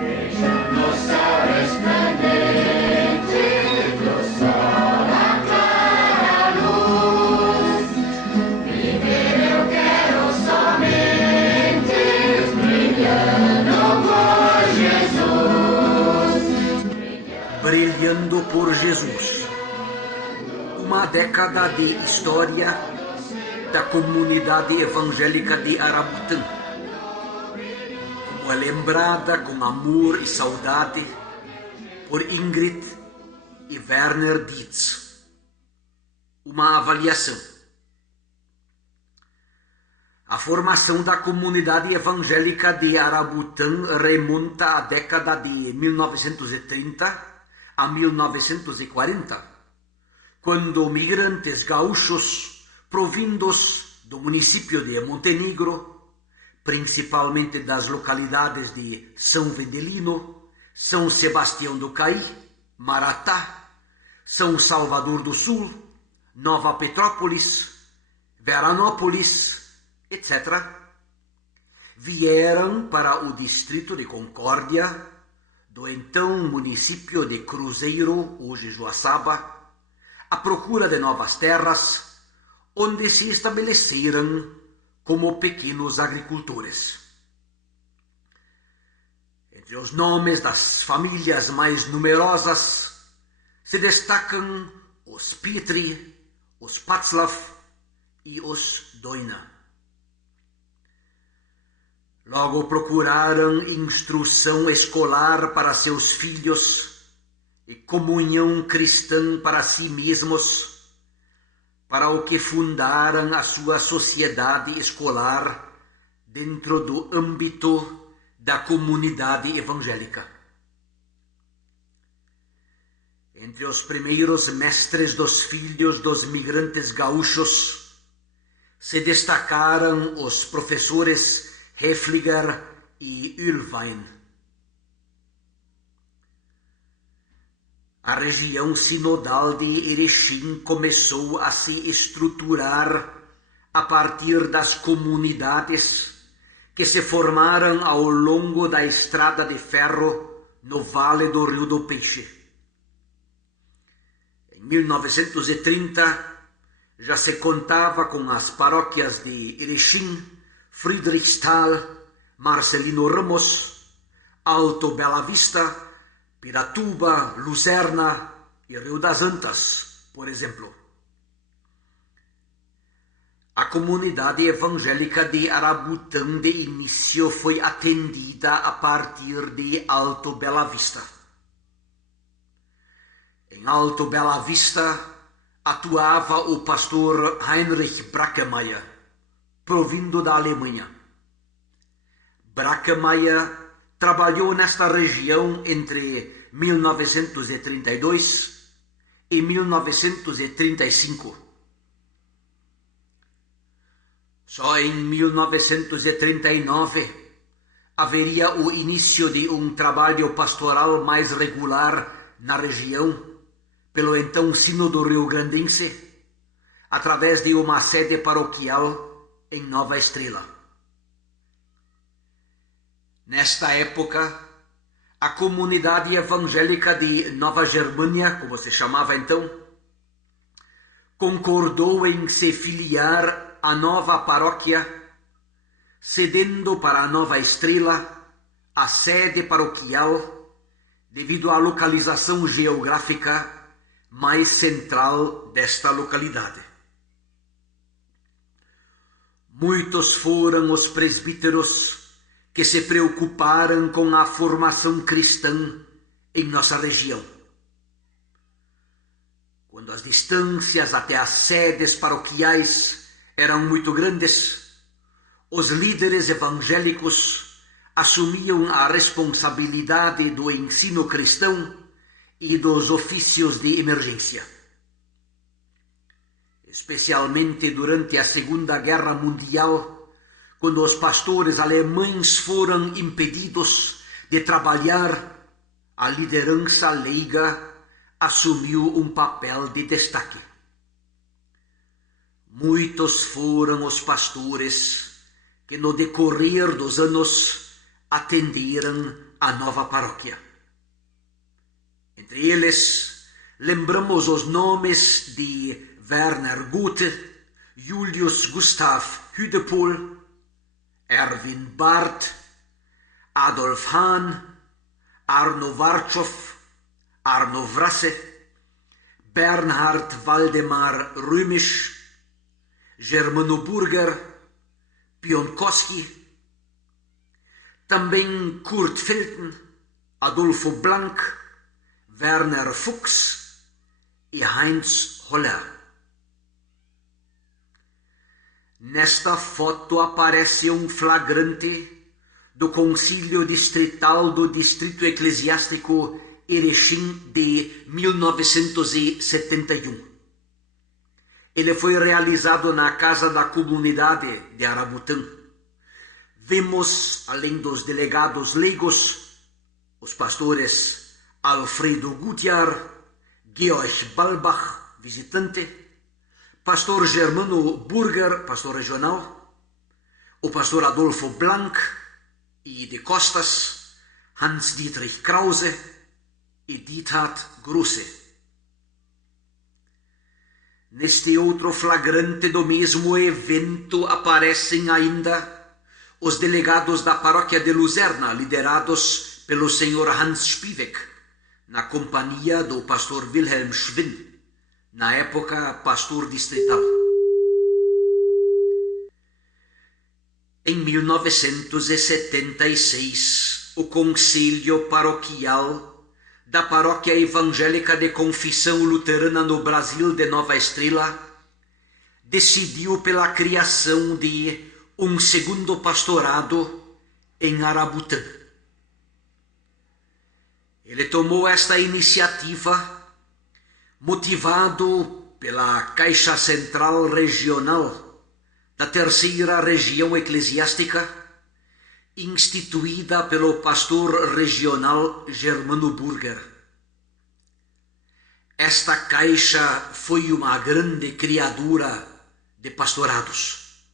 Veja nossa resplendente do sol a clara luz. Viver eu quero somente brilhando por Jesus. Brilhando por Jesus. Uma década de história da comunidade evangélica de Arabutã, como é lembrada com amor e saudade por Ingrid e Werner Dietz. Uma avaliação. A formação da comunidade evangélica de Arabutã remonta à década de 1930 a 1940, quando migrantes gaúchos provindos do município de Montenegro, principalmente das localidades de São Vendelino, São Sebastião do Caí, Maratá, São Salvador do Sul, Nova Petrópolis, Veranópolis, etc., vieram para o distrito de Concórdia, do então município de Cruzeiro, hoje Joaçaba, à procura de novas terras, onde se estabeleceram como pequenos agricultores. Entre os nomes das famílias mais numerosas se destacam os Petri, os Patzlaff e os Doina. Logo procuraram instrução escolar para seus filhos e comunhão cristã para si mesmos, para o que fundaram a sua sociedade escolar dentro do âmbito da comunidade evangélica. Entre os primeiros mestres dos filhos dos migrantes gaúchos se destacaram os professores Hefliger e Ulwein. A região sinodal de Erechim começou a se estruturar a partir das comunidades que se formaram ao longo da estrada de ferro no Vale do Rio do Peixe. Em 1930, já se contava com as paróquias de Erechim, Friedrichsthal, Marcelino Ramos, Alto Bela Vista, Piratuba, Luzerna e Rio das Antas, por exemplo. A comunidade evangélica de Arabutã de início foi atendida a partir de Alto Bela Vista. Em Alto Bela Vista atuava o pastor Heinrich Brackemeyer, provindo da Alemanha. Brackemeyer trabalhou nesta região entre 1932 e 1935. Só em 1939 haveria o início de um trabalho pastoral mais regular na região, pelo então Sínodo Rio-Grandense, através de uma sede paroquial em Nova Estrela. Nesta época, a comunidade evangélica de Nova Germânia, como se chamava então, concordou em se filiar à nova paróquia, cedendo para a Nova Estrela a sede paroquial devido à localização geográfica mais central desta localidade. Muitos foram os presbíteros que se preocuparam com a formação cristã em nossa região. Quando as distâncias até as sedes paroquiais eram muito grandes, os líderes evangélicos assumiam a responsabilidade do ensino cristão e dos ofícios de emergência. Especialmente durante a Segunda Guerra Mundial, quando os pastores alemães foram impedidos de trabalhar, a liderança leiga assumiu um papel de destaque. Muitos foram os pastores que no decorrer dos anos atenderam a nova paróquia. Entre eles, lembramos os nomes de Werner Gute, Julius Gustav Hüdepohl, Erwin Barth, Adolf Hahn, Arno Varchow, Arno Vrasse, Bernhard Waldemar Römisch, Germano Burger, Pionkowski, também Kurt Felten, Adolfo Blank, Werner Fuchs e Heinz Holler. Nesta foto aparece um flagrante do Concílio Distrital do Distrito Eclesiástico Erechim de 1971. Ele foi realizado na Casa da Comunidade de Arabutã. Vemos, além dos delegados leigos, os pastores Alfredo Gutjahr, Georg Balbach, visitante, pastor Germano Burger, pastor regional, o pastor Adolfo Blank e de Costas, Hans-Dietrich Krause e Diethard Grosse. Neste outro flagrante do mesmo evento aparecem ainda os delegados da paróquia de Luzerna, liderados pelo senhor Hans Spivek, na companhia do pastor Wilhelm Schwinn, na época pastor distrital. Em 1976, o Concílio Paroquial da Paróquia Evangélica de Confissão Luterana no Brasil de Nova Estrela decidiu pela criação de um segundo pastorado em Arabutã. Ele tomou esta iniciativa motivado pela Caixa Central Regional da Terceira Região Eclesiástica, instituída pelo pastor regional Germano Burger. Esta caixa foi uma grande criadura de pastorados,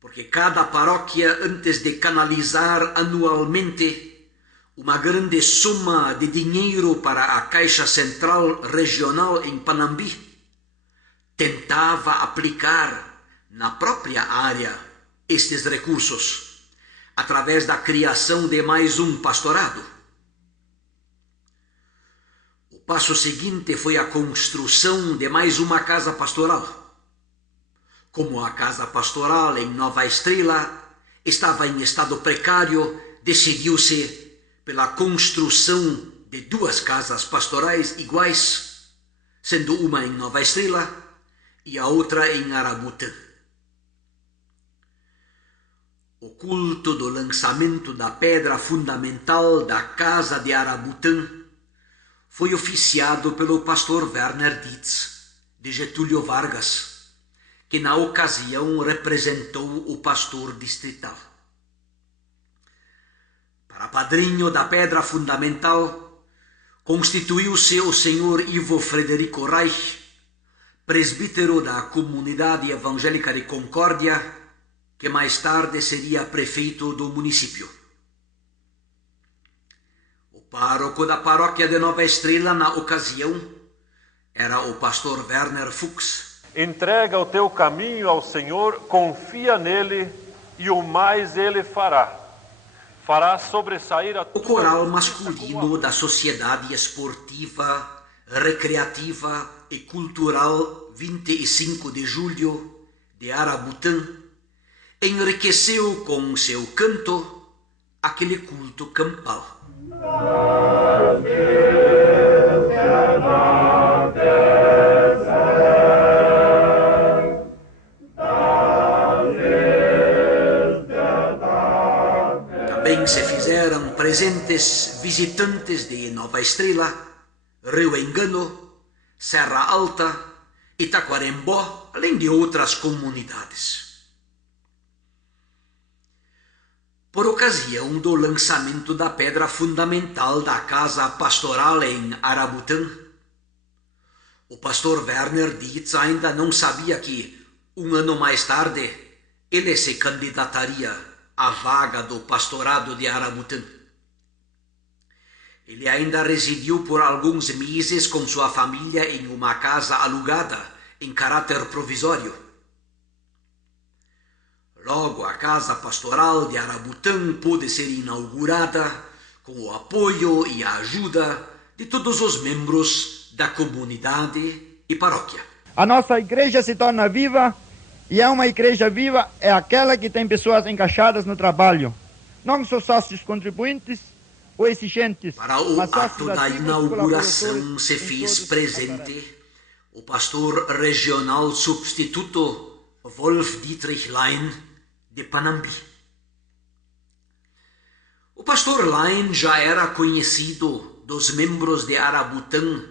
porque cada paróquia, antes de canalizar anualmente uma grande soma de dinheiro para a Caixa Central Regional em Panambi, tentava aplicar na própria área estes recursos, através da criação de mais um pastorado. O passo seguinte foi a construção de mais uma casa pastoral. Como a casa pastoral em Nova Estrela estava em estado precário, decidiu-se pela construção de duas casas pastorais iguais, sendo uma em Nova Estrela e a outra em Arabutã. O culto do lançamento da pedra fundamental da casa de Arabutã foi oficiado pelo pastor Werner Dietz, de Getúlio Vargas, que na ocasião representou o pastor distrital. Para padrinho da pedra fundamental, constituiu-se o senhor Ivo Frederico Reich, presbítero da Comunidade Evangélica de Concórdia, que mais tarde seria prefeito do município. O pároco da paróquia de Nova Estrela, na ocasião, era o pastor Werner Fuchs. Entrega o teu caminho ao Senhor, confia nele e o mais ele fará. Fará sobressair a O coral masculino da Sociedade Esportiva, Recreativa e Cultural 25 de Julho de Arabutã enriqueceu com seu canto aquele culto campal. Também se fizeram presentes visitantes de Nova Estrela, Rio Engano, Serra Alta e Taquarembó, além de outras comunidades. Por ocasião do lançamento da pedra fundamental da casa pastoral em Arabutã, o pastor Werner Dietz ainda não sabia que, um ano mais tarde, ele se candidataria a vaga do pastorado de Arabutã. Ele ainda residiu por alguns meses com sua família em uma casa alugada em caráter provisório. Logo, a casa pastoral de Arabutã pôde ser inaugurada com o apoio e a ajuda de todos os membros da comunidade e paróquia. A nossa igreja se torna viva, e uma igreja viva é aquela que tem pessoas encaixadas no trabalho. Não só sócios contribuintes ou exigentes. Para o ato da inauguração se fez presente o pastor regional substituto Wolf Dietrich Lein, de Panambi. O pastor Lein já era conhecido dos membros de Arabutã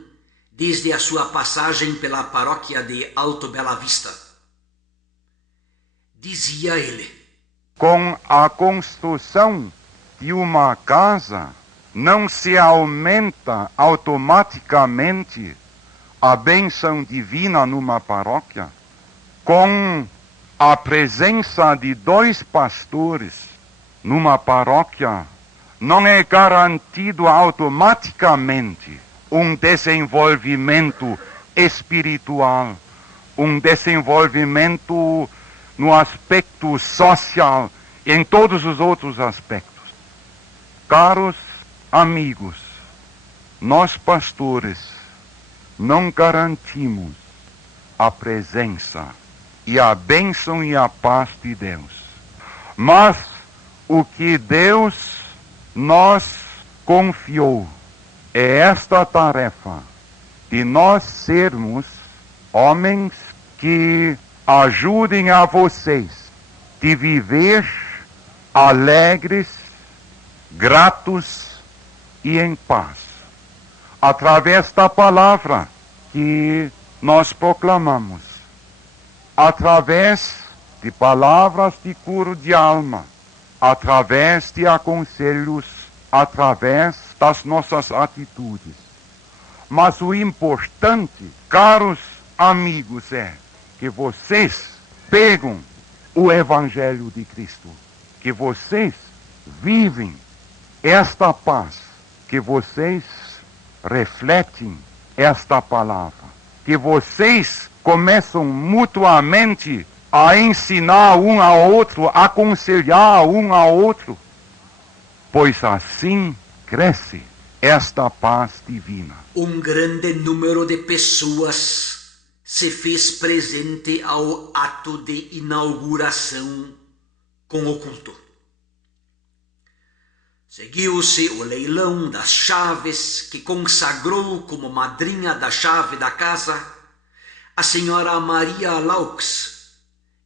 desde a sua passagem pela paróquia de Alto Bela Vista. Dizia ele: com a construção de uma casa, não se aumenta automaticamente a bênção divina numa paróquia? Com a presença de 2 pastores numa paróquia, não é garantido automaticamente um desenvolvimento espiritual, um desenvolvimento no aspecto social e em todos os outros aspectos. Caros amigos, nós pastores não garantimos a presença e a bênção e a paz de Deus. Mas o que Deus nos confiou é esta tarefa de nós sermos homens que ajudem a vocês de viver alegres, gratos e em paz, através da palavra que nós proclamamos, através de palavras de cura de alma, através de aconselhos, através das nossas atitudes. Mas o importante, caros amigos, é que vocês pegam o Evangelho de Cristo, que vocês vivem esta paz, que vocês refletem esta palavra, que vocês começam mutuamente a ensinar um ao outro, a aconselhar um ao outro, pois assim cresce esta paz divina. Um grande número de pessoas se fez presente ao ato de inauguração com o culto. Seguiu-se o leilão das chaves, que consagrou como madrinha da chave da casa a senhora Maria Laux,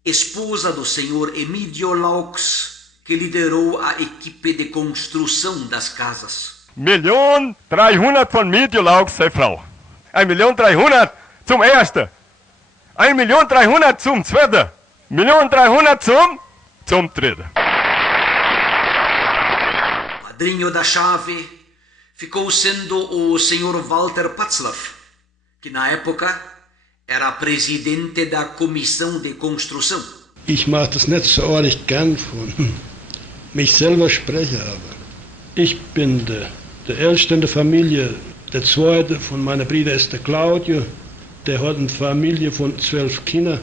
esposa do senhor Emílio Laux, que liderou a equipe de construção das casas. 1.300.000 von Emílio Laux, Frau. 1.300.000 zum ersten. 1.300.000 zum zweiten. 1.300.000 zum dritten. Padrinho da chave ficou sendo o senhor Walter Patzlaff, que na época era presidente da comissão de construção. Ich mache das nicht so ordentlich gern von mich selber spreche, aber ich bin der Älteste in der Familie. Der Zweite von meiner Brüder ist der Claudio, der hat eine Familie von 12 Kindern,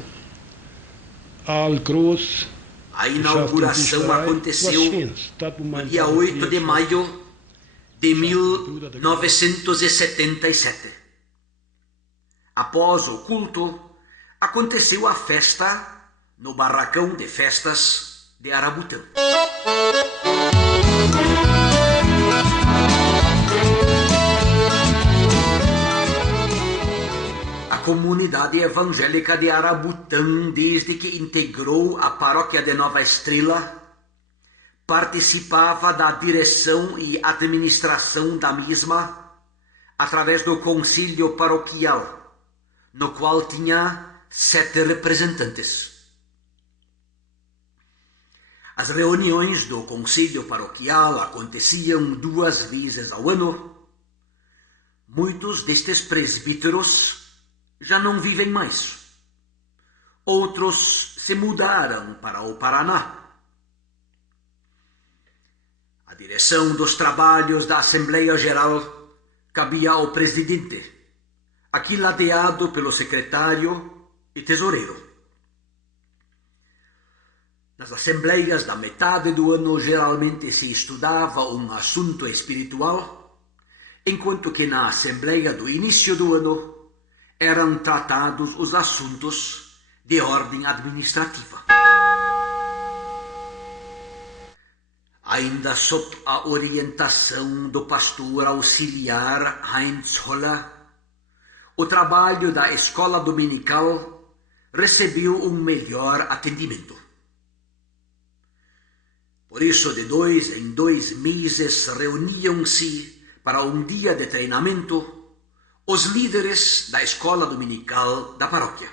all groß. A inauguração aconteceu no dia 8 de maio de 1977. Após o culto, aconteceu a festa no barracão de festas de Arabutã. A comunidade evangélica de Arabutã, desde que integrou a paróquia de Nova Estrela, participava da direção e administração da mesma através do concílio paroquial, no qual tinha 7 representantes. As reuniões do concílio paroquial aconteciam 2 vezes ao ano. Muitos destes presbíteros já não vivem mais. Outros se mudaram para o Paraná. direção dos trabalhos da Assembleia Geral cabia ao presidente, aqui ladeado pelo secretário e tesoureiro. Nas assembleias da metade do ano geralmente se estudava um assunto espiritual, enquanto que na assembleia do início do ano eram tratados os assuntos de ordem administrativa. Ainda sob a orientação do pastor auxiliar Heinz Holler, o trabalho da escola dominical recebeu um melhor atendimento. Por isso, de 2 em 2 meses, reuniam-se para um dia de treinamento os líderes da escola dominical da paróquia.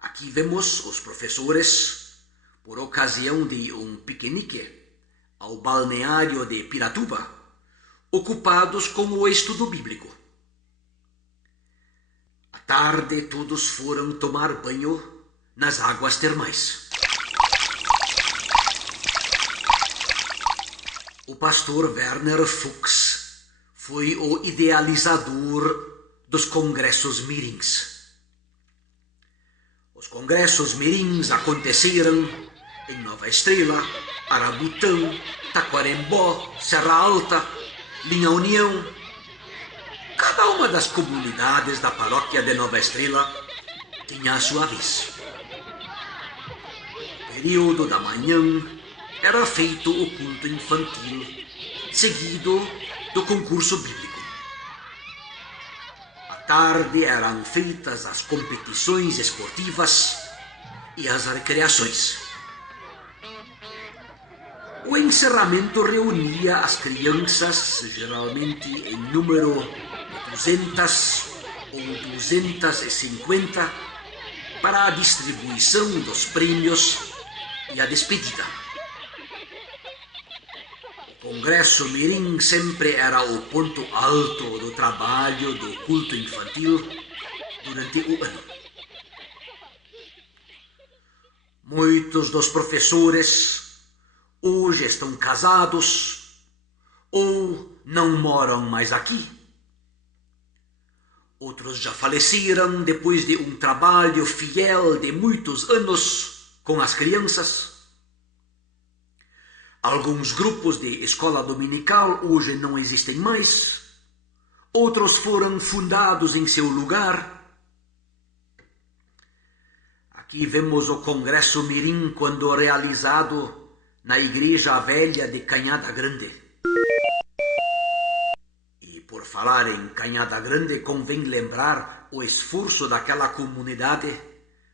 Aqui vemos os professores, por ocasião de um piquenique ao balneário de Piratuba, ocupados com o estudo bíblico. À tarde, todos foram tomar banho nas águas termais. O pastor Werner Fuchs foi o idealizador dos congressos mirins. Os congressos mirins aconteceram em Nova Estrela, Arabutão, Taquarembó, Serra Alta, Linha União. Cada uma das comunidades da paróquia de Nova Estrela tinha a sua vez. No período da manhã era feito o culto infantil, seguido do concurso bíblico. À tarde eram feitas as competições esportivas e as recreações. O encerramento reunia as crianças, geralmente em número de 200 ou 250, para a distribuição dos prêmios e a despedida. O Congresso Mirim sempre era o ponto alto do trabalho do culto infantil durante o ano. Muitos dos professores hoje estão casados ou não moram mais aqui. Outros já faleceram depois de um trabalho fiel de muitos anos com as crianças. Alguns grupos de escola dominical hoje não existem mais. Outros foram fundados em seu lugar. Aqui vemos o Congresso Mirim quando realizado na Igreja Velha de Canhada Grande. E por falar em Canhada Grande, convém lembrar o esforço daquela comunidade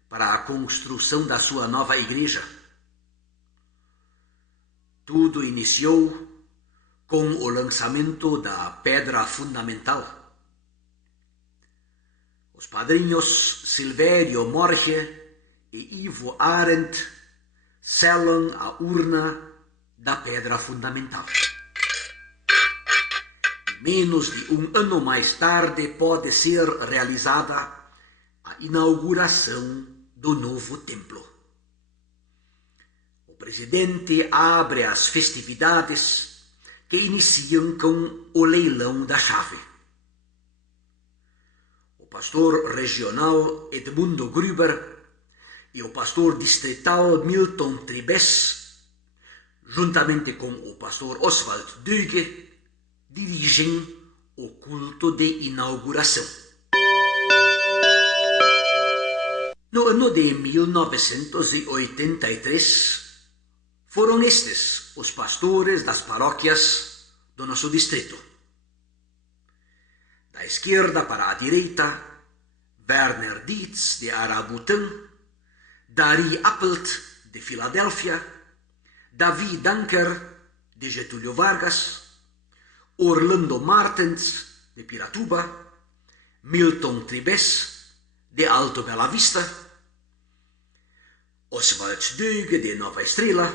para a construção da sua nova igreja. Tudo iniciou com o lançamento da pedra fundamental. Os padrinhos Silvério Morche e Ivo Arendt selam a urna da pedra fundamental. Menos de um ano mais tarde pode ser realizada a inauguração do novo templo. O presidente abre as festividades que iniciam com o leilão da chave. O pastor regional Edmundo Gruber e o pastor distrital Milton Tribes, juntamente com o pastor Oswald Duge, dirigem o culto de inauguração. No ano de 1983, foram estes os pastores das paróquias do nosso distrito. Da esquerda para a direita, Werner Dietz, de Arabutã, Dari Appelt, de Filadélfia, Davi Danker, de Getúlio Vargas, Orlando Martens, de Piratuba, Milton Tribes, de Alto Bela Vista, Oswald Duge, de Nova Estrela,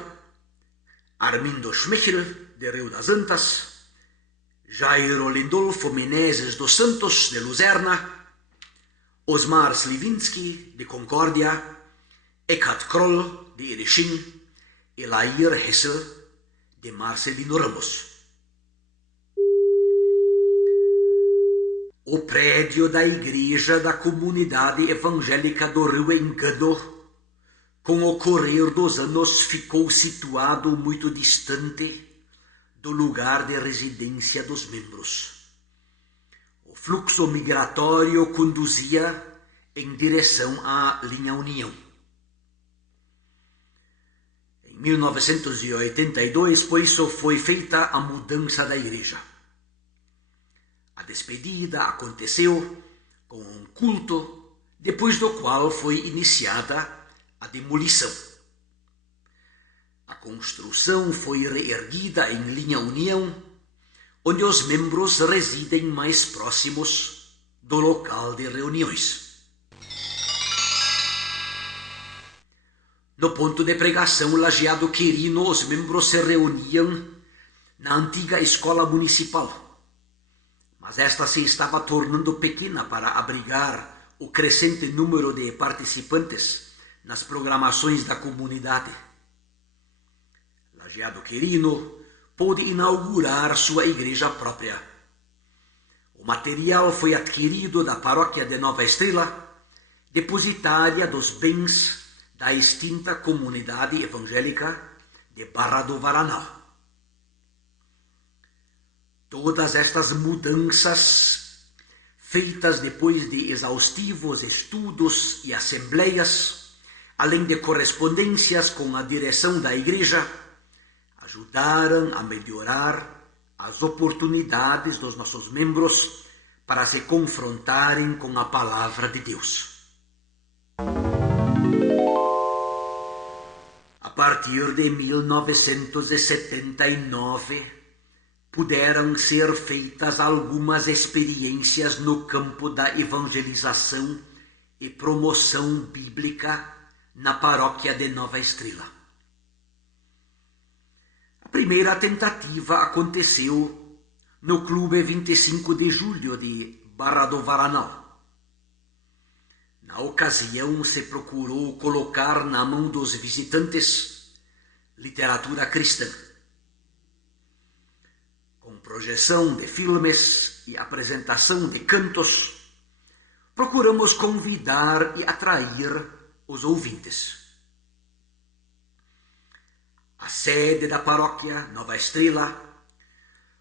Armindo Schmechel, de Rio das Antas, Jairo Lindolfo Menezes dos Santos, de Luzerna, Osmar Slivinski, de Concórdia, Eckhard Kroll, de Erechim, e Lair Hessel, de Marcelino Ramos. O prédio da igreja da comunidade evangélica do Rio Engano, com o correr dos anos, ficou situado muito distante do lugar de residência dos membros. O fluxo migratório conduzia em direção à linha União. Em 1982, por isso, foi feita a mudança da igreja. A despedida aconteceu com um culto, depois do qual foi iniciada a demolição. A construção foi reerguida em linha União, onde os membros residem mais próximos do local de reuniões. No ponto de pregação Lajeado Quirino, os membros se reuniam na antiga escola municipal. Mas esta se estava tornando pequena para abrigar o crescente número de participantes nas programações da comunidade. Lajeado Quirino pôde inaugurar sua igreja própria. O material foi adquirido da paróquia de Nova Estrela, depositária dos bens da extinta comunidade evangélica de Barra do Varanal. Todas estas mudanças, feitas depois de exaustivos estudos e assembleias, além de correspondências com a direção da igreja, ajudaram a melhorar as oportunidades dos nossos membros para se confrontarem com a palavra de Deus. A partir de 1979, puderam ser feitas algumas experiências no campo da evangelização e promoção bíblica na paróquia de Nova Estrela. A primeira tentativa aconteceu no Clube 25 de Julho de Barra do Varanal. Na ocasião, se procurou colocar na mão dos visitantes literatura cristã, com projeção de filmes e apresentação de cantos. Procuramos convidar e atrair os ouvintes. A sede da paróquia Nova Estrela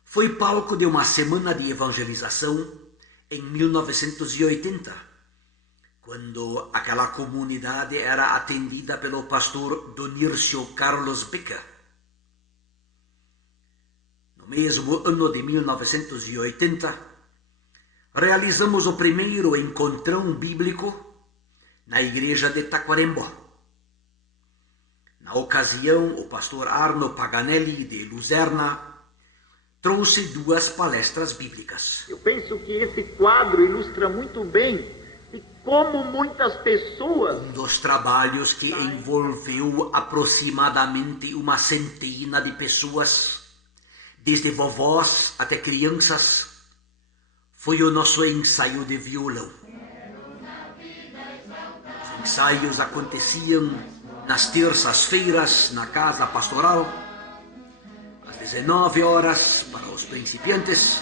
foi palco de uma semana de evangelização em 1980, quando aquela comunidade era atendida pelo pastor Donírcio Carlos Becker. No mesmo ano de 1980, realizamos o primeiro encontrão bíblico na igreja de Taquarembó. Na ocasião, o pastor Arno Paganelli, de Luzerna, trouxe 2 palestras bíblicas. Eu penso que esse quadro ilustra muito bem de como muitas pessoas... Um dos trabalhos que envolveu aproximadamente uma centena de pessoas, desde vovós até crianças, foi o nosso ensaio de violão. Os ensaios aconteciam nas terças-feiras na casa pastoral, às 19 horas para os principiantes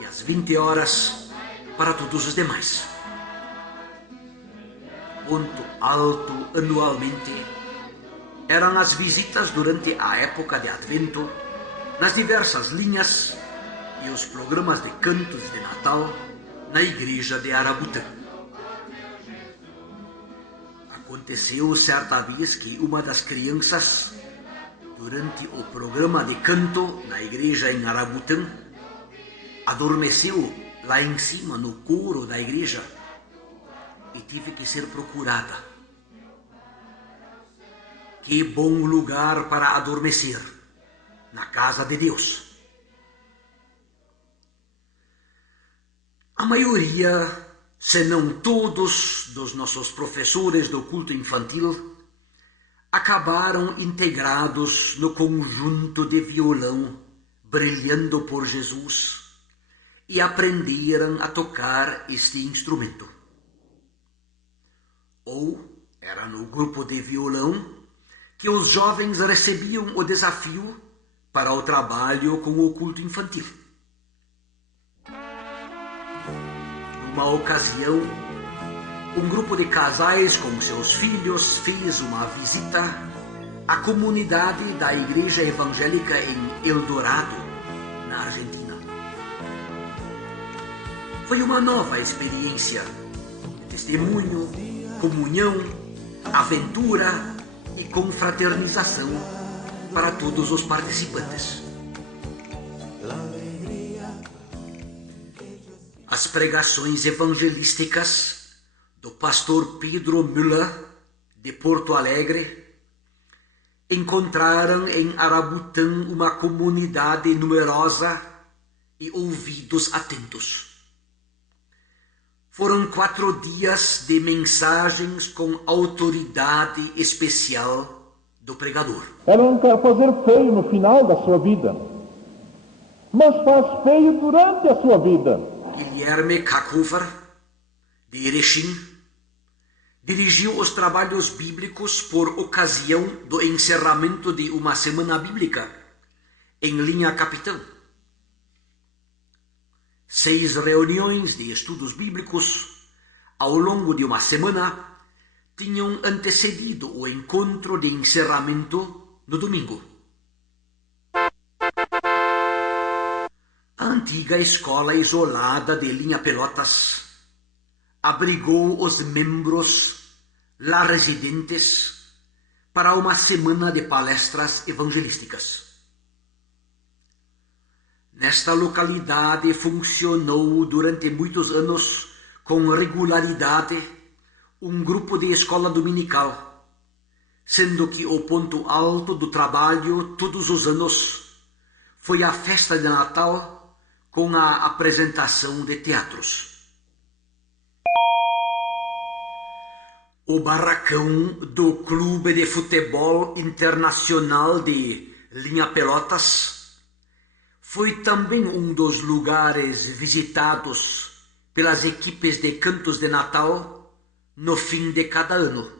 e às 20 horas para todos os demais. Ponto alto anualmente eram as visitas durante a época de Advento nas diversas linhas e os programas de cantos de Natal na igreja de Arabutã. Aconteceu certa vez que uma das crianças, durante o programa de canto na igreja em Arabutã, adormeceu lá em cima no coro da igreja e teve que ser procurada. Que bom lugar para adormecer! Na casa de Deus. A maioria, se não todos, dos nossos professores do culto infantil acabaram integrados no conjunto de violão Brilhando por Jesus e aprenderam a tocar este instrumento. Ou era no grupo de violão que os jovens recebiam o desafio para o trabalho com o culto infantil. Numa ocasião, um grupo de casais com seus filhos fez uma visita à comunidade da Igreja Evangélica em Eldorado, na Argentina. Foi uma nova experiência de testemunho, comunhão, aventura e confraternização para todos os participantes. As pregações evangelísticas do pastor Pedro Müller, de Porto Alegre, encontraram em Arabutã uma comunidade numerosa e ouvidos atentos. Foram 4 dias de mensagens com autoridade especial do pregador. Ela não quer fazer feio no final da sua vida, mas faz feio durante a sua vida. Guilherme Kackhofer, de Erechim, dirigiu os trabalhos bíblicos por ocasião do encerramento de uma semana bíblica em Linha Capitão. 6 reuniões de estudos bíblicos ao longo de uma semana tinham antecedido o encontro de encerramento no domingo. A antiga escola isolada de Linha Pelotas abrigou os membros lá residentes para uma semana de palestras evangelísticas. Nesta localidade funcionou durante muitos anos com regularidade um grupo de escola dominical, sendo que o ponto alto do trabalho todos os anos foi a festa de Natal com a apresentação de teatros. O barracão do Clube de Futebol Internacional de Linha Pelotas foi também um dos lugares visitados pelas equipes de cantos de Natal no fim de cada ano.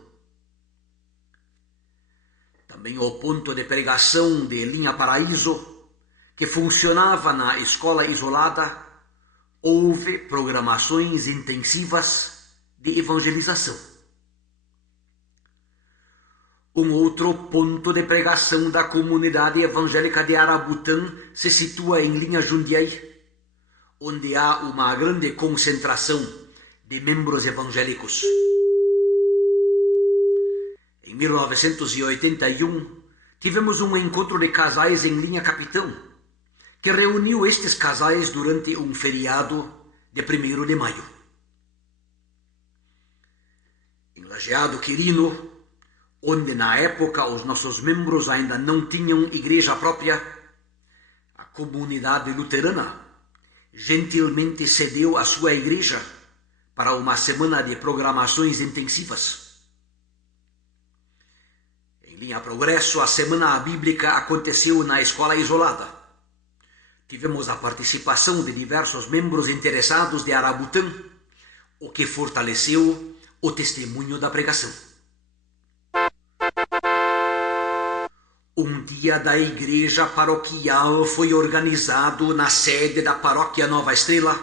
Também o ponto de pregação de Linha Paraíso, que funcionava na escola isolada, houve programações intensivas de evangelização. Um outro ponto de pregação da comunidade evangélica de Arabutã se situa em Linha Jundiaí, onde há uma grande concentração de membros evangélicos. Em 1981, tivemos um encontro de casais em Linha Capitão, que reuniu estes casais durante um feriado de 1º de maio. Em Lajeado Quirino, onde na época os nossos membros ainda não tinham igreja própria, a comunidade luterana gentilmente cedeu a sua igreja para uma semana de programações intensivas. Em Linha Progresso, a semana bíblica aconteceu na escola isolada. Tivemos a participação de diversos membros interessados de Arabutã, o que fortaleceu o testemunho da pregação. Um dia da igreja paroquial foi organizado na sede da paróquia Nova Estrela,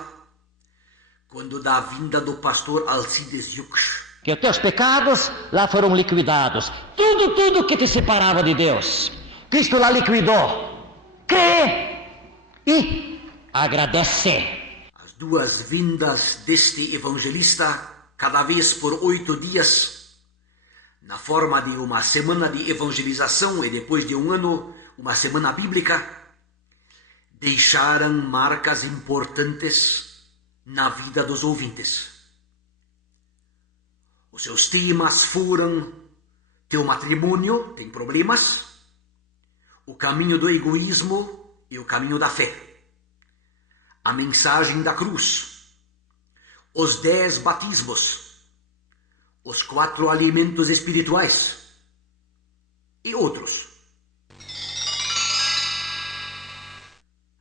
quando da vinda do pastor Alcides Yux. Que os teus pecados lá foram liquidados. Tudo que te separava de Deus, Cristo lá liquidou. Crê e agradece. As 2 vindas deste evangelista, cada vez por 8 dias, na forma de uma semana de evangelização e depois de um ano, uma semana bíblica, deixaram marcas importantes na vida dos ouvintes. Os seus temas foram: teu matrimônio tem problemas, o caminho do egoísmo e o caminho da fé, a mensagem da cruz, os 10 batismos, os 4 alimentos espirituais e outros.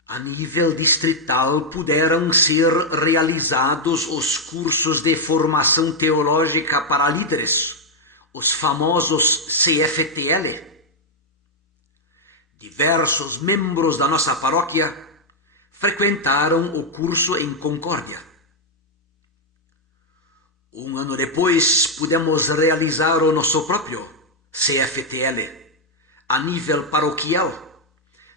A nível distrital puderam ser realizados os cursos de formação teológica para líderes, os famosos CFTL. Diversos membros da nossa paróquia frequentaram o curso em Concórdia. Um ano depois, pudemos realizar o nosso próprio CFTL a nível paroquial,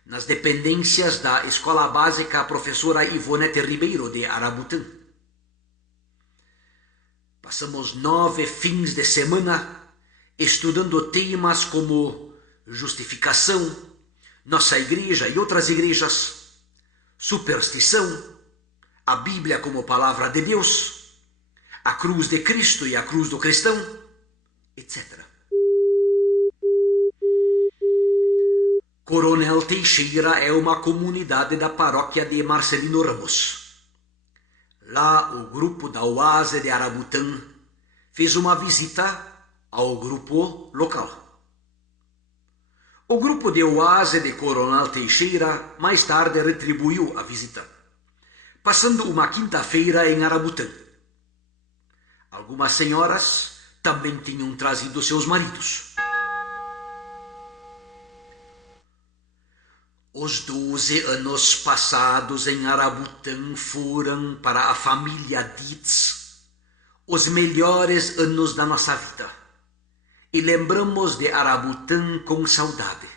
nas dependências da Escola Básica Professora Ivonete Ribeiro de Arabutã. Passamos 9 fins de semana estudando temas como justificação, nossa igreja e outras igrejas, superstição, a Bíblia como palavra de Deus, a cruz de Cristo e a cruz do cristão, etc. Coronel Teixeira é uma comunidade da paróquia de Marcelino Ramos. Lá, o grupo da Oase de Arabutã fez uma visita ao grupo local. O grupo de Oase de Coronel Teixeira mais tarde retribuiu a visita, passando uma quinta-feira em Arabutã. Algumas senhoras também tinham trazido seus maridos. Os 12 anos passados em Arabutã foram para a família Dietz os melhores anos da nossa vida. E lembramos de Arabutã com saudade.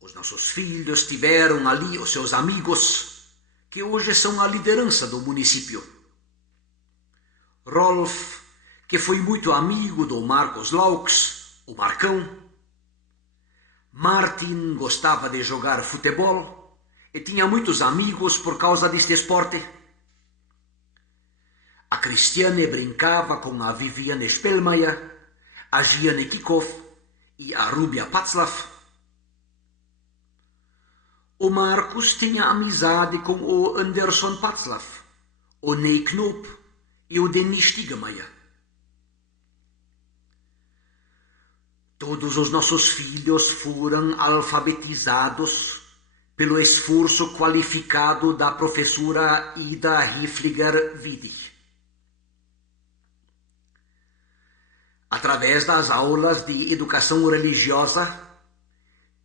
Os nossos filhos tiveram ali os seus amigos, que hoje são a liderança do município. Rolf, que foi muito amigo do Marcos Laux, o Marcão. Martin gostava de jogar futebol e tinha muitos amigos por causa deste esporte. A Cristiane brincava com a Viviane Spellmeier, a Giane Kikoff e a Rubia Patzlaff. O Marcos tinha amizade com o Anderson Patzlaff, o Ney Knoop e o Denis Stigemeyer. Todos os nossos filhos foram alfabetizados pelo esforço qualificado da professora Ida Hifliger-Widig. Através das aulas de educação religiosa,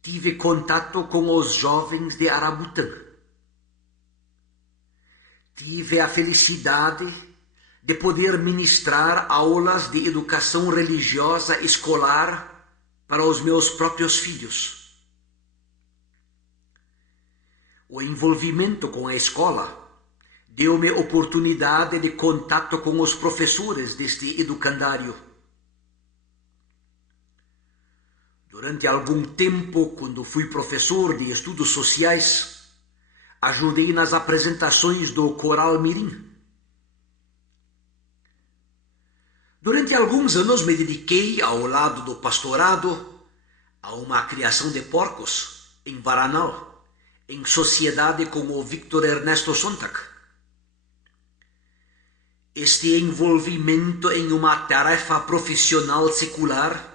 tive contato com os jovens de Arabutã. Tive a felicidade de poder ministrar aulas de educação religiosa escolar para os meus próprios filhos. O envolvimento com a escola deu-me oportunidade de contato com os professores deste educandário. Durante algum tempo, quando fui professor de estudos sociais, ajudei nas apresentações do Coral Mirim. Durante alguns anos me dediquei, ao lado do pastorado, a uma criação de porcos em Varanal, em sociedade com o Victor Ernesto Sontag. Este envolvimento em uma tarefa profissional secular,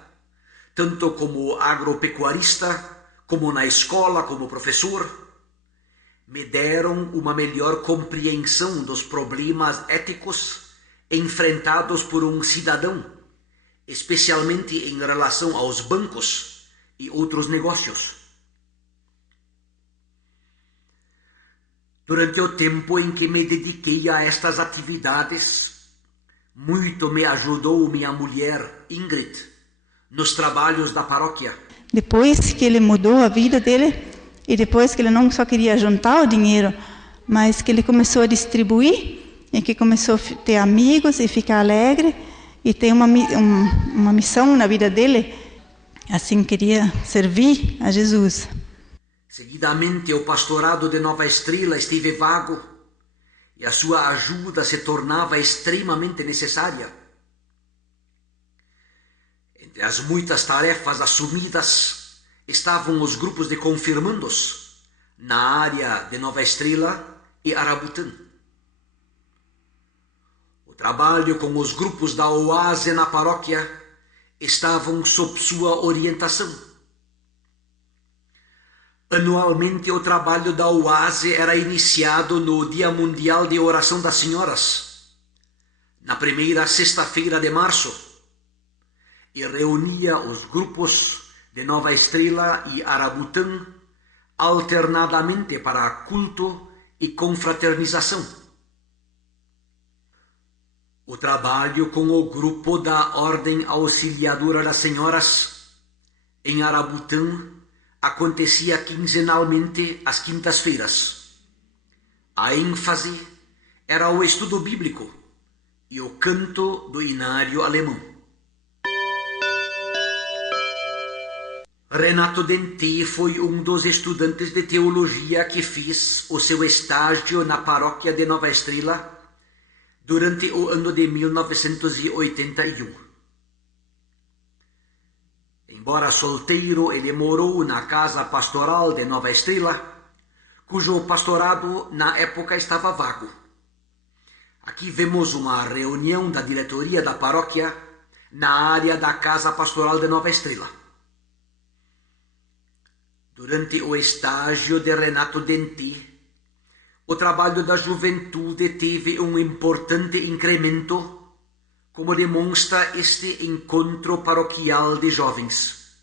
tanto como agropecuarista, como na escola, como professor, me deram uma melhor compreensão dos problemas éticos enfrentados por um cidadão, especialmente em relação aos bancos e outros negócios. Durante o tempo em que me dediquei a estas atividades, muito me ajudou minha mulher, Ingrid, nos trabalhos da paróquia. Depois que ele mudou a vida dele, e depois que ele não só queria juntar o dinheiro, mas que ele começou a distribuir, e que começou a ter amigos e ficar alegre, e ter uma missão na vida dele, assim queria servir a Jesus. Seguidamente o pastorado de Nova Estrela esteve vago, e a sua ajuda se tornava extremamente necessária. Entre as muitas tarefas assumidas estavam os grupos de confirmandos na área de Nova Estrela e Arabutã. O trabalho com os grupos da Oase na paróquia estavam sob sua orientação. Anualmente o trabalho da Oase era iniciado no Dia Mundial de Oração das Senhoras, na primeira sexta-feira de março, e reunia os grupos de Nova Estrela e Arabutã, alternadamente para culto e confraternização. O trabalho com o grupo da Ordem Auxiliadora das Senhoras em Arabutã acontecia quinzenalmente às quintas-feiras. A ênfase era o estudo bíblico e o canto do inário alemão. Renato Denti foi um dos estudantes de teologia que fez o seu estágio na paróquia de Nova Estrela durante o ano de 1981. Embora solteiro, ele morou na casa pastoral de Nova Estrela, cujo pastorado na época estava vago. Aqui vemos uma reunião da diretoria da paróquia na área da casa pastoral de Nova Estrela. Durante o estágio de Renato Denti, o trabalho da juventude teve um importante incremento, como demonstra este encontro paroquial de jovens.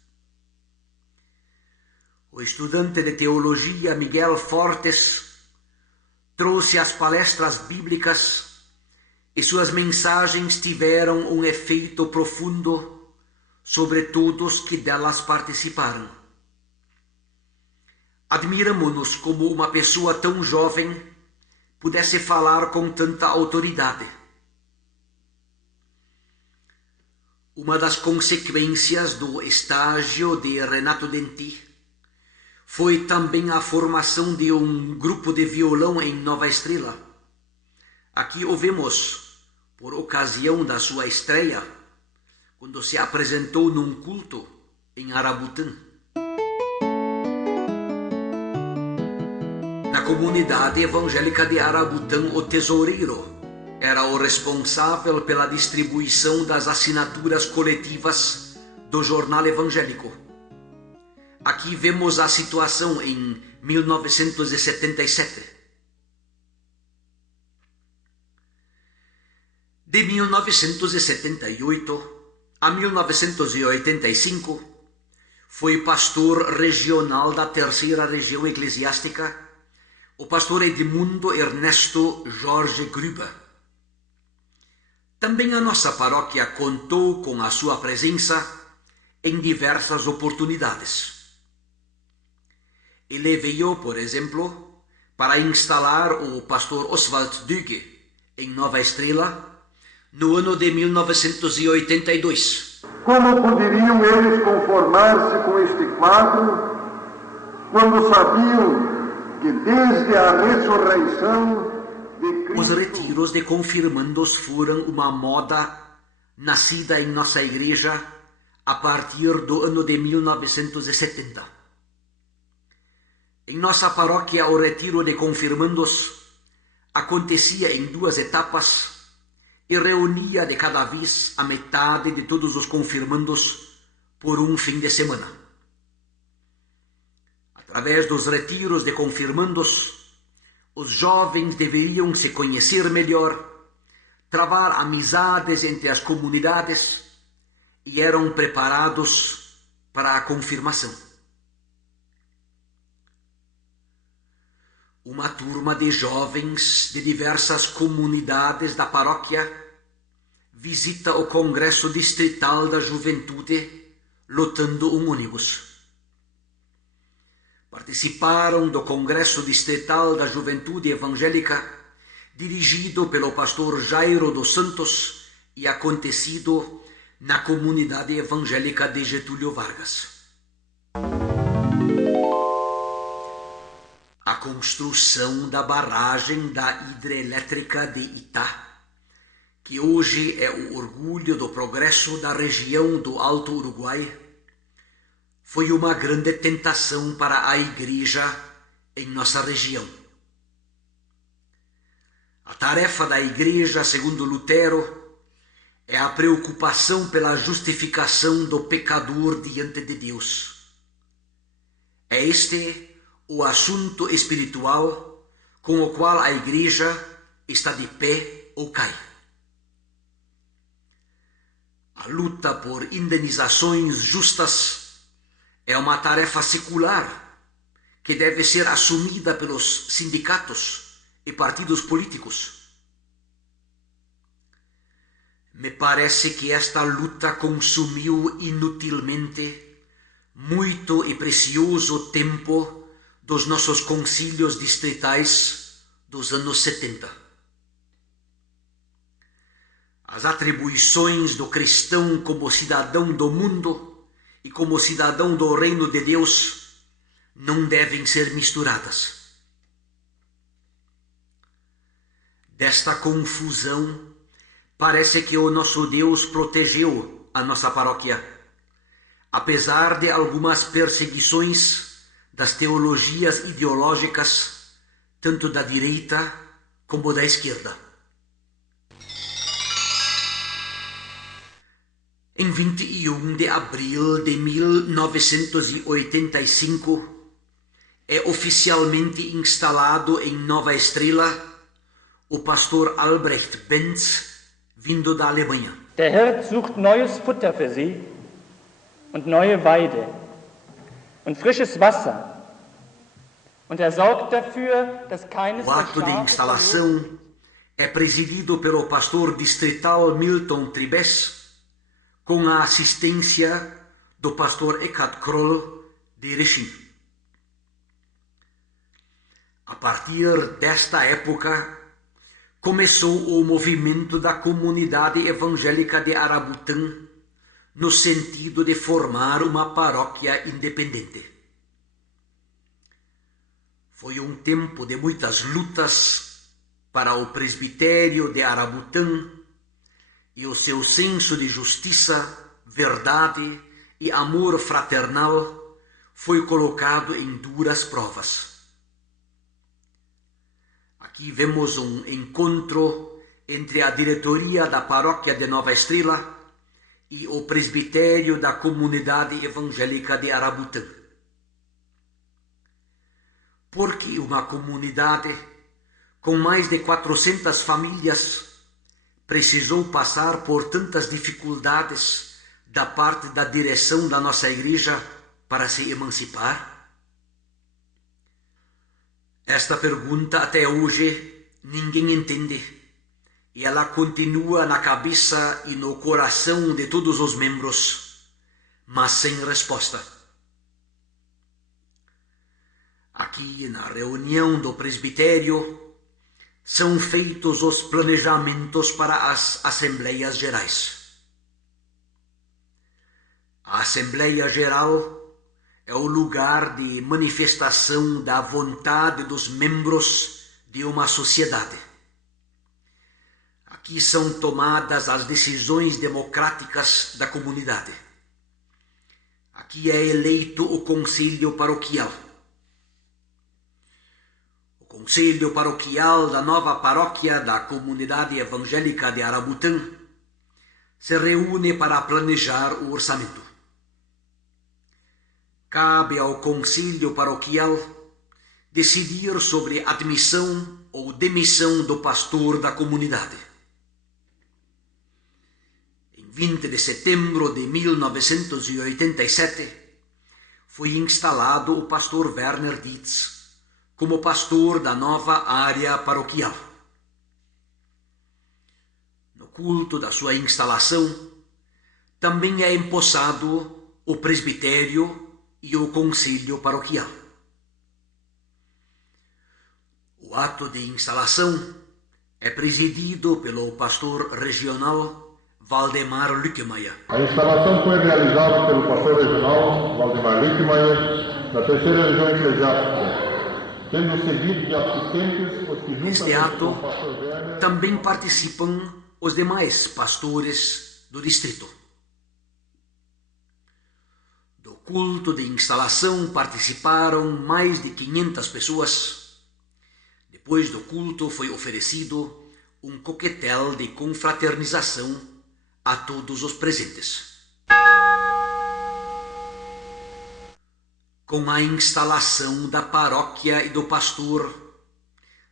O estudante de teologia Miguel Fortes trouxe as palestras bíblicas e suas mensagens tiveram um efeito profundo sobre todos que delas participaram. Admiramo-nos como uma pessoa tão jovem pudesse falar com tanta autoridade. Uma das consequências do estágio de Renato Denti foi também a formação de um grupo de violão em Nova Estrela. Aqui o vemos por ocasião da sua estreia, quando se apresentou num culto em Arabutã. Na comunidade evangélica de Arabutã, o tesoureiro era o responsável pela distribuição das assinaturas coletivas do jornal evangélico. Aqui vemos a situação em 1977. De 1978 a 1985, foi pastor regional da terceira região eclesiástica, o pastor Edmundo Ernesto Jorge Gruber. Também a nossa paróquia contou com a sua presença em diversas oportunidades. Ele veio, por exemplo, para instalar o pastor Oswald Düge em Nova Estrela no ano de 1982. Como poderiam eles conformar-se com este quadro quando sabiam que desde a ressurreição de Cristo... Os retiros de confirmandos foram uma moda nascida em nossa igreja a partir do ano de 1970. Em nossa paróquia, o retiro de confirmandos acontecia em 2 etapas e reunia de cada vez a metade de todos os confirmandos por um fim de semana. Através dos retiros de confirmandos, os jovens deveriam se conhecer melhor, travar amizades entre as comunidades e eram preparados para a confirmação. Uma turma de jovens de diversas comunidades da paróquia visita o Congresso Distrital da Juventude lotando um ônibus. Participaram do Congresso Distrital da Juventude Evangélica, dirigido pelo pastor Jairo dos Santos e acontecido na comunidade evangélica de Getúlio Vargas. A construção da barragem da hidrelétrica de Itá, que hoje é o orgulho do progresso da região do Alto Uruguai, foi uma grande tentação para a igreja em nossa região. A tarefa da igreja, segundo Lutero, é a preocupação pela justificação do pecador diante de Deus. É este o assunto espiritual com o qual a igreja está de pé ou cai. A luta por indenizações justas É uma tarefa secular que deve ser assumida pelos sindicatos e partidos políticos. Me parece que esta luta consumiu inutilmente muito e precioso tempo dos nossos concílios distritais dos anos 70. As atribuições do cristão como cidadão do mundo e como cidadão do reino de Deus não devem ser misturadas. Desta confusão, parece que o nosso Deus protegeu a nossa paróquia, apesar de algumas perseguições das teologias ideológicas, tanto da direita como da esquerda. Em 21 de abril de 1985, é oficialmente instalado em Nova Estrela o pastor Albrecht Benz, vindo da Alemanha. Der Hirt sucht neues Futter für sie und neue Weide und frisches Wasser. Und sorgt dafür, dass keines O ato de instalação é presidido pelo pastor distrital Milton Tribes, com a assistência do pastor Eckhard Kroll de Erechim. A partir desta época, começou o movimento da comunidade evangélica de Arabutã no sentido de formar uma paróquia independente. Foi um tempo de muitas lutas para o presbitério de Arabutã e o seu senso de justiça, verdade e amor fraternal foi colocado em duras provas. Aqui vemos um encontro entre a diretoria da paróquia de Nova Estrela e o presbitério da comunidade evangélica de Arabutã. Porque uma comunidade com mais de 400 famílias precisou passar por tantas dificuldades da parte da direção da nossa igreja para se emancipar? Esta pergunta até hoje ninguém entende e ela continua na cabeça e no coração de todos os membros, mas sem resposta. Aqui na reunião do presbitério são feitos os planejamentos para as Assembleias Gerais. A Assembleia Geral é o lugar de manifestação da vontade dos membros de uma sociedade. Aqui são tomadas as decisões democráticas da comunidade. Aqui é eleito o conselho paroquial. O conselho paroquial da nova paróquia da comunidade evangélica de Arabutã se reúne para planejar o orçamento. Cabe ao conselho paroquial decidir sobre admissão ou demissão do pastor da comunidade. Em 20 de setembro de 1987, foi instalado o pastor Werner Dietz como pastor da nova área paroquial. No culto da sua instalação, também é empossado o presbitério e o conselho paroquial. O ato de instalação é presidido pelo pastor regional Waldemar Lückemeier. A instalação foi realizada pelo pastor regional Waldemar Lückemeier na terceira região eclesiástica, tendo seguido de assistentes os que neste ato também participam os demais pastores do distrito. Do culto de instalação participaram mais de 500 pessoas. Depois do culto foi oferecido um coquetel de confraternização a todos os presentes. Com a instalação da paróquia e do pastor,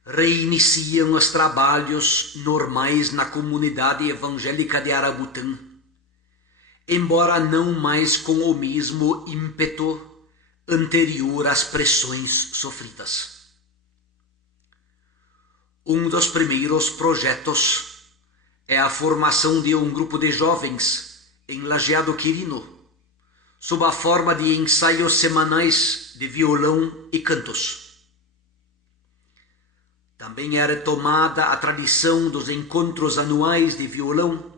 reiniciam os trabalhos normais na comunidade evangélica de Arabutã, embora não mais com o mesmo ímpeto anterior às pressões sofridas. Um dos primeiros projetos é a formação de um grupo de jovens em Lajeado Quirino, sob a forma de ensaios semanais de violão e cantos. Também é retomada a tradição dos encontros anuais de violão.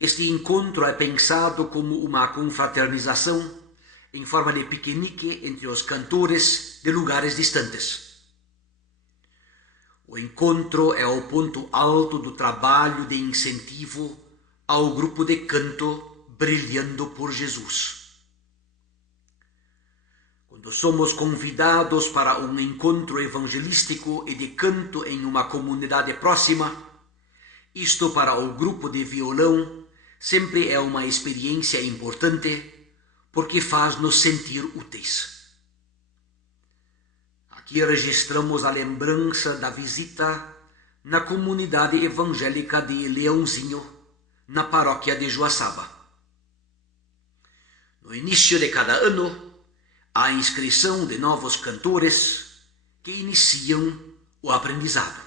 Este encontro é pensado como uma confraternização em forma de piquenique entre os cantores de lugares distantes. O encontro é o ponto alto do trabalho de incentivo ao grupo de canto Brilhando por Jesus. Quando somos convidados para um encontro evangelístico e de canto em uma comunidade próxima, isto para o grupo de violão sempre é uma experiência importante, porque faz-nos sentir úteis. Aqui registramos a lembrança da visita na comunidade evangélica de Leãozinho, na paróquia de Joaçaba. No início de cada ano, há a inscrição de novos cantores que iniciam o aprendizado.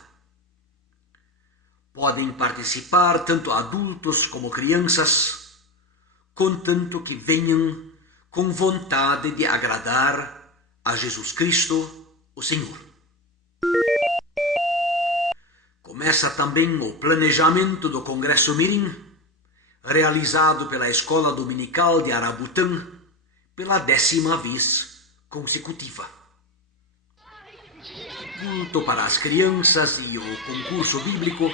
Podem participar tanto adultos como crianças, contanto que venham com vontade de agradar a Jesus Cristo, o Senhor. Começa também o planejamento do Congresso Mirim, realizado pela Escola Dominical de Arabutã pela 10ª vez consecutiva. O culto para as crianças e o concurso bíblico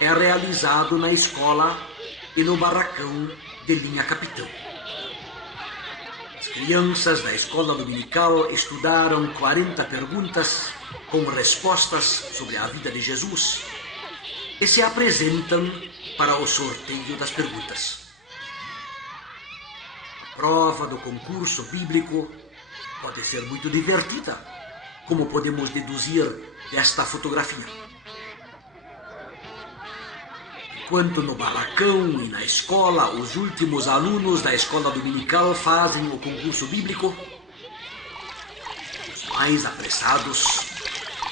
é realizado na escola e no barracão de Linha Capitão. As crianças da escola dominical estudaram 40 perguntas com respostas sobre a vida de Jesus e se apresentam para o sorteio das perguntas. A prova do concurso bíblico pode ser muito divertida, como podemos deduzir desta fotografia. Enquanto no barracão e na escola os últimos alunos da escola dominical fazem o concurso bíblico, os mais apressados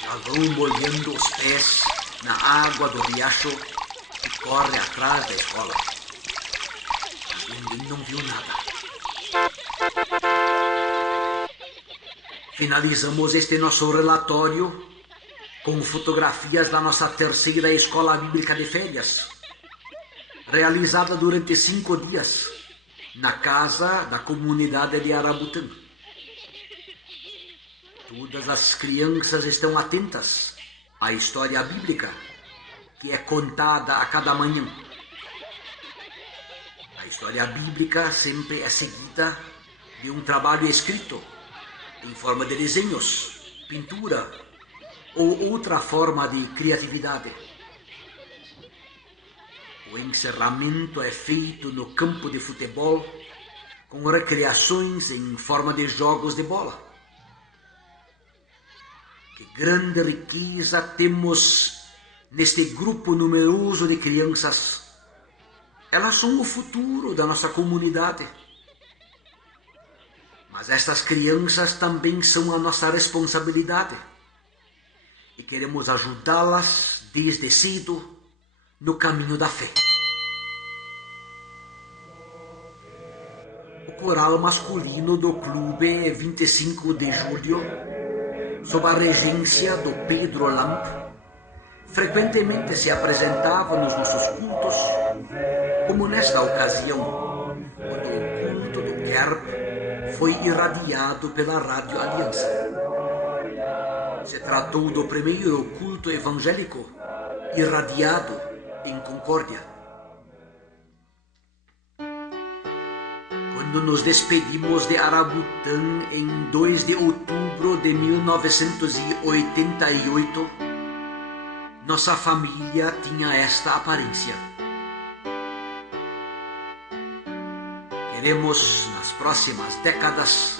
já vão molhando os pés na água do riacho que corre atrás da escola. Ninguém não viu nada. Finalizamos este nosso relatório com fotografias da nossa 3ª escola bíblica de férias, realizada durante 5 dias na casa da comunidade de Arabutã. Todas as crianças estão atentas à história bíblica que é contada a cada manhã. A história bíblica sempre é seguida de um trabalho escrito em forma de desenhos, pintura ou outra forma de criatividade. O encerramento é feito no campo de futebol com recreações em forma de jogos de bola. Que grande riqueza temos neste grupo numeroso de crianças. Elas são o futuro da nossa comunidade. Mas estas crianças também são a nossa responsabilidade. E queremos ajudá-las desde cedo no caminho da fé. O coral masculino do Clube 25 de Julho, sob a regência do Pedro Lamp, frequentemente se apresentava nos nossos cultos, como nesta ocasião, quando o culto do Kerb foi irradiado pela Rádio Aliança. Se tratou do primeiro culto evangélico irradiado em Concórdia. Quando nos despedimos de Arabutã em 2 de outubro de 1988, nossa família tinha esta aparência. Queremos, nas próximas décadas,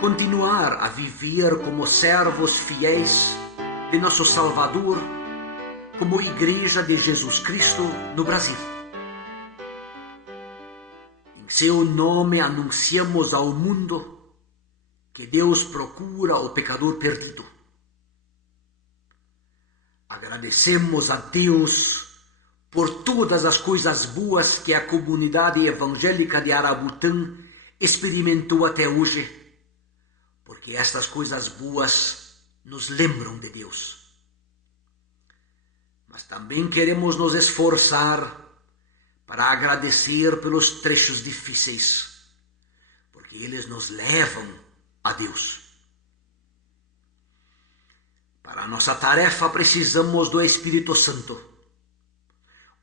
continuar a viver como servos fiéis de nosso Salvador, como Igreja de Jesus Cristo no Brasil. Em seu nome anunciamos ao mundo que Deus procura o pecador perdido. Agradecemos a Deus por todas as coisas boas que a comunidade evangélica de Arabutã experimentou até hoje, porque estas coisas boas nos lembram de Deus. Mas também queremos nos esforçar para agradecer pelos trechos difíceis, porque eles nos levam a Deus. Para a nossa tarefa precisamos do Espírito Santo.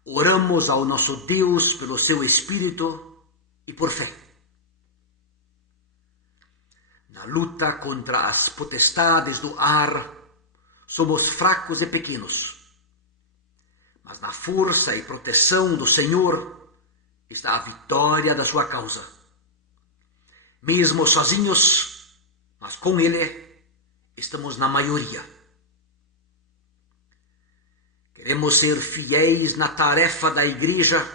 Oramos ao nosso Deus pelo seu Espírito e por fé. Na luta contra as potestades do ar, somos fracos e pequenos. Mas na força e proteção do Senhor está a vitória da sua causa. Mesmo sozinhos, mas com Ele, estamos na maioria. Queremos ser fiéis na tarefa da igreja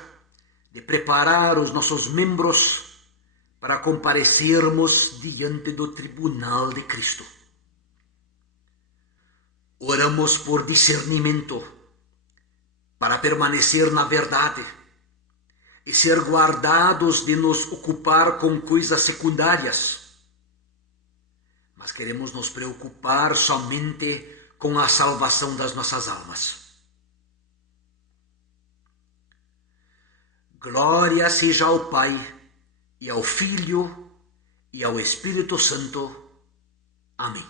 de preparar os nossos membros para comparecermos diante do tribunal de Cristo. Oramos por discernimento, para permanecer na verdade e ser guardados de nos ocupar com coisas secundárias. Mas queremos nos preocupar somente com a salvação das nossas almas. Glória seja ao Pai, e ao Filho, e ao Espírito Santo. Amém.